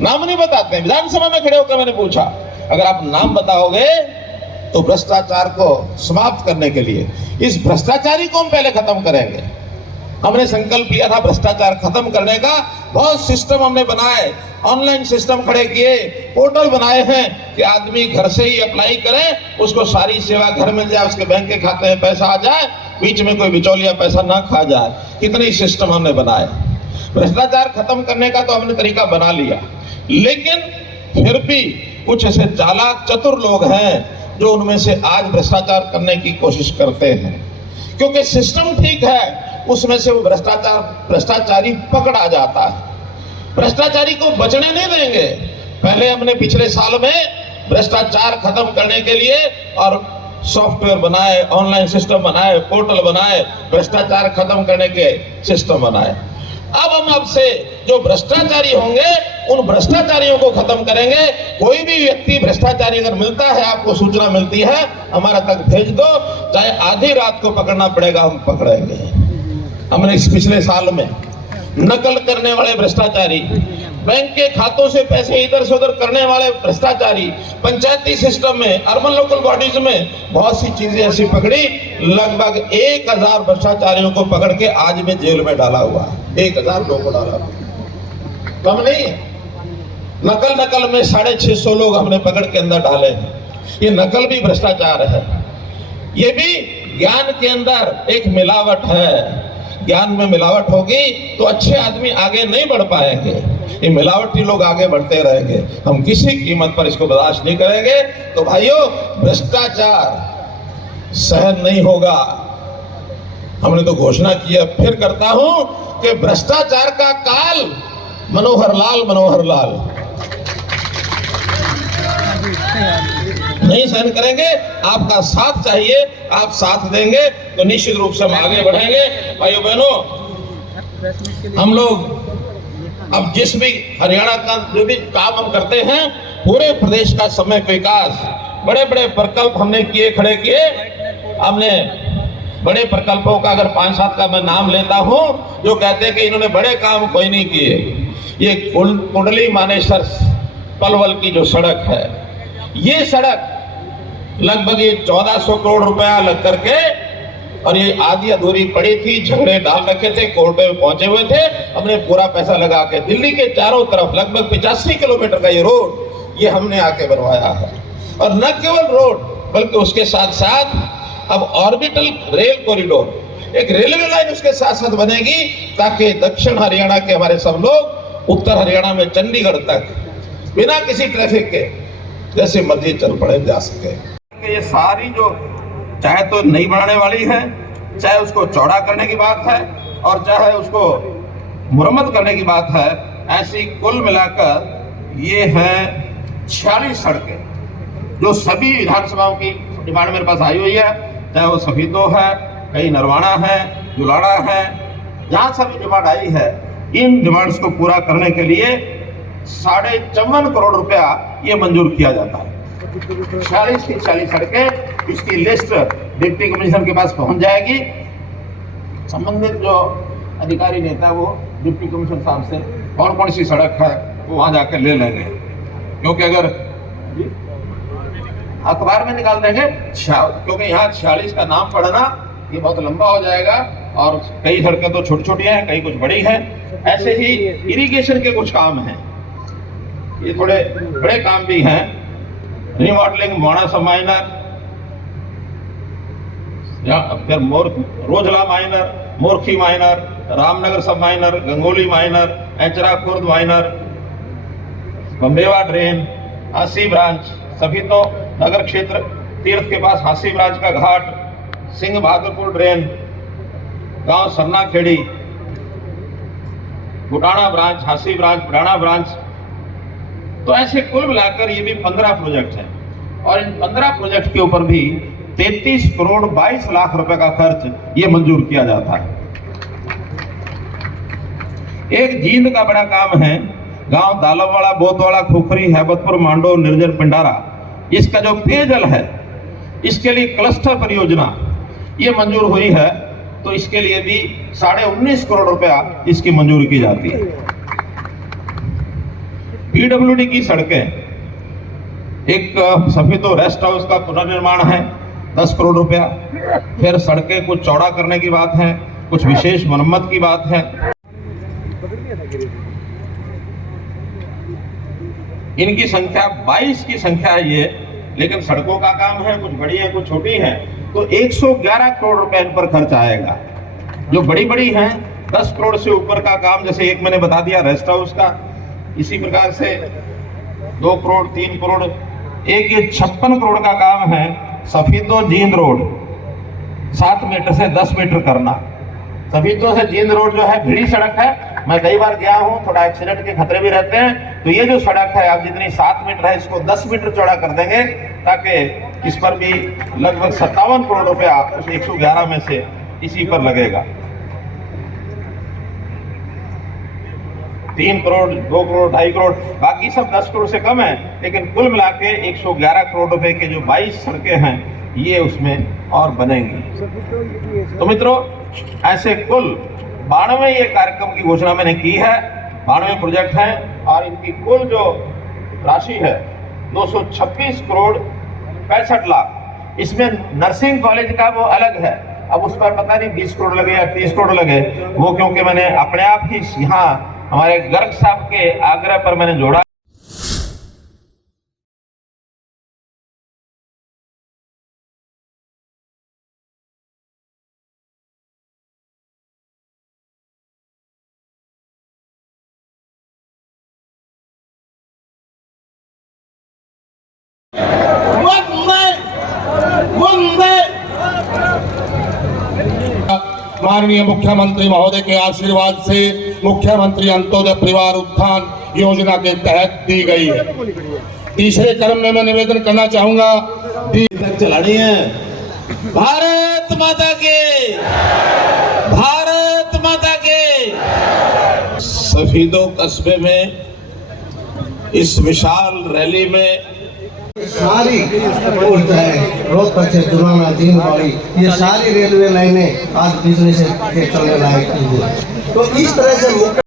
नाम नहीं बताते हैं। विधानसभा में खड़े होकर मैंने पूछा, अगर आप नाम बताओगे तो भ्रष्टाचार को समाप्त करने के लिए इस भ्रष्टाचारी को हम पहले खत्म करेंगे। हमने संकल्प लिया था भ्रष्टाचार खत्म करने का। बहुत सिस्टम हमने बनाए, ऑनलाइन सिस्टम खड़े किए, पोर्टल बनाए हैं कि आदमी घर से ही अप्लाई करे, उसको सारी सेवा घर मिल जाए, उसके बैंक के खाते में पैसा आ जाए, बीच में कोई बिचौलिया पैसा ना खा जाए। कितने ही सिस्टम हमने बनाए। भ्रष्टाचार खत्म करने का तो हमने तरीका बना लिया, लेकिन फिर भी कुछ ऐसे चालाक चतुर लोग हैं जो उनमें से आज भ्रष्टाचार करने की कोशिश करते हैं। क्योंकि सिस्टम ठीक है, उसमें से वो भ्रष्टाचारी पकड़ा जाता है। भ्रष्टाचारी को बचने नहीं देंगे। पहले हमने पिछले साल में भ्रष्टाचार खत्म करने के लिए और सॉफ्टवेयर बनाए, ऑनलाइन सिस्टम बनाए, पोर्टल बनाए, भ्रष्टाचार खत्म करने के सिस्टम बनाए। अब हम आपसे जो भ्रष्टाचारी होंगे उन भ्रष्टाचारियों को खत्म करेंगे। कोई भी व्यक्ति भ्रष्टाचारी अगर मिलता है, आपको सूचना मिलती है, हमारा तक भेज दो, चाहे आधी रात को पकड़ना पड़ेगा, हम पकड़ेंगे। हमने इस पिछले साल में नकल करने वाले भ्रष्टाचारी, बैंक के खातों से पैसे इधर से उधर करने वाले भ्रष्टाचारी, पंचायती सिस्टम में, अर्बन लोकल बॉडीज में बहुत सी चीजें ऐसी पकड़ी। लगभग 1000 भ्रष्टाचारियों को पकड़ के आज में जेल में डाला हुआ है। 1000 लोगों को डाला, कम नहीं है। नकल में 650 लोग हमने पकड़ के अंदर डाले हैं। ये नकल भी भ्रष्टाचार है। ये भी ज्ञान के अंदर एक मिलावट है। ज्ञान में मिलावट होगी तो अच्छे आदमी आगे नहीं बढ़ पाएंगे, ये मिलावटी लोग आगे बढ़ते रहेंगे। हम किसी कीमत पर इसको बर्दाश्त नहीं करेंगे। तो भाइयों, भ्रष्टाचार सहन नहीं होगा। हमने तो घोषणा की है, फिर करता हूं कि भ्रष्टाचार का काल मनोहर लाल नहीं सहन करेंगे। आपका साथ चाहिए, आप साथ देंगे तो निश्चित रूप से हम आगे बढ़ेंगे। भाइयों बहनों, हम लोग अब जिस भी हरियाणा का जो भी काम हम करते हैं, पूरे प्रदेश का समय विकास, बड़े बड़े प्रकल्प हमने खड़े किए। हमने बड़े प्रकल्पों का अगर 5-7 का मैं नाम लेता हूं, जो कहते हैं कि इन्होंने बड़े काम कोई नहीं किए। ये कुंडली मानेसर पलवल की जो सड़क है, ये सड़क लगभग 1400 करोड़ रुपया लग करके, और ये आधी अधूरी पड़ी थी, झगड़े डाल रखे थे, कोर्ट में पहुंचे हुए थे। हमने पूरा पैसा लगा के दिल्ली के चारों तरफ लगभग 85 किलोमीटर का ये रोड ये हमने आके बनवाया है। और न केवल रोड, बल्कि उसके साथ साथ अब ऑर्बिटल रेल कॉरिडोर, एक रेलवे लाइन उसके साथ साथ बनेगी, ताकि दक्षिण हरियाणा के हमारे सब लोग उत्तर हरियाणा में चंडीगढ़ तक बिना किसी ट्रैफिक के जैसे मर्जी चल पड़े जा सके। ये सारी जो चाहे तो नई बनाने वाली है, चाहे उसको चौड़ा करने की बात है, और चाहे उसको मुरम्मत करने की बात है, ऐसी कुल मिलाकर ये है 46 सड़कें जो सभी विधानसभाओं की डिमांड मेरे पास आई हुई है। चाहे वो सफीदो है, कहीं नरवाना है, जुलाड़ा है, जहाँ सभी डिमांड आई है, इन डिमांड्स को पूरा करने के लिए 54.5 करोड़ रुपया ये मंजूर किया जाता है। 46 की 40 सड़कें, इसकी लिस्ट डिप्टी कमिश्नर के पास पहुंच जाएगी। संबंधित जो अधिकारी नेता वो डिप्टी कमिश्नर साहब से कौन कौन सी सड़क है वो वहां जाकर ले लेंगे, क्योंकि अगर अखबार में निकाल देंगे, क्योंकि यहाँ 46 का नाम पढ़ना ये बहुत लंबा हो जाएगा, और कई सड़कें तो छोटी छोटी हैं, कई कुछ बड़ी हैं। ऐसे ही इरिगेशन के कुछ काम हैं, ये थोड़े बड़े काम भी हैं। रिमॉडलिंग मोड़ा सब माइनर, फिर रोजला माइनर, मोरखी माइनर, रामनगर सब minor, Gangoli minor, एचरा Khurd minor, बम्बेवा drain, हासी branch, सभी तो नगर क्षेत्र तीर्थ के पास हासी ब्रांच का घाट, सिंह बहादुरपुर ड्रेन, गांव Sarna Khedi, Butana branch, Hasi branch, Butana branch. तो ऐसे कुल मिलाकर ये भी 15 प्रोजेक्ट हैं, और इन 15 प्रोजेक्ट के ऊपर भी 33 करोड़ 22 लाख रुपए का खर्च ये मंजूर किया जाता है। एक जींद का बड़ा काम है, गांव दालमवाड़ा, बोतवाड़ा, खुखरी, हैबतपुर, मांडो, निर्जन, पिंडारा, इसका जो पेयजल है, इसके लिए क्लस्टर परियोजना ये मंजूर हुई है, तो इसके लिए भी 19.5 करोड़ रुपया इसकी मंजूरी की जाती है। पीडब्ल्यूडी की सड़कें, एक सफेदो रेस्ट हाउस का पुनर्निर्माण है 10 करोड़ रुपया, फिर सड़कें कुछ चौड़ा करने की बात है, कुछ विशेष मरम्मत की बात है। इनकी संख्या 22 की संख्या है ये, लेकिन सड़कों का काम है, कुछ बड़ी है कुछ छोटी है, तो 111 करोड़ रुपए इन पर खर्च आएगा। जो बड़ी बड़ी हैं 10 करोड़ से ऊपर का काम, जैसे एक मैंने बता दिया रेस्ट हाउस का, इसी प्रकार से 2 करोड़ 3 करोड़, एक ये 56 करोड़ का काम है सफीदो जींद रोड 7 मीटर से 10 मीटर करना। सफीदो से जींद रोड जो है भिड़ी सड़क है, मैं कई बार गया हूं, थोड़ा एक्सीडेंट के खतरे भी रहते हैं, तो ये जो सड़क है आप जितनी 7 मीटर है इसको 10 मीटर चौड़ा कर देंगे, ताकि इस पर भी लगभग 57 करोड़ रुपया उस 111 में से इसी पर लगेगा। 3 करोड़ 2 करोड़ 2.5 करोड़, बाकी सब 10 करोड़ से कम है, लेकिन कुल मिला के 111 करोड़ रुपए के जो 22 सड़कें हैं ये उसमें और बनेंगी। तो मित्रों, ऐसे कुल 92 ये कार्यक्रम की घोषणा मैंने की है, 92 प्रोजेक्ट हैं और इनकी कुल जो राशि है 226 करोड़ 65 लाख। इसमें नर्सिंग कॉलेज का वो अलग है, अब उस पर पता नहीं 20 करोड़ लगे या 30 करोड़ लगे, वो क्योंकि मैंने अपने आप ही यहाँ हमारे गर्ग साहब के आग्रह पर मैंने जोड़ा। माननीय मुख्यमंत्री महोदय के आशीर्वाद से मुख्यमंत्री अंत्योदय परिवार उत्थान योजना के तहत दी गई है। तीसरे क्रम में मैं निवेदन करना चाहूंगा तक चलानी है। भारत माता के, भारत माता के। सफीदो कस्बे में इस विशाल रैली में सारी रोहतक से जुर्माना जींद वाली ये सारी रेलवे लाइनें आज बिजली से चलने लायक की है। तो इस तरह से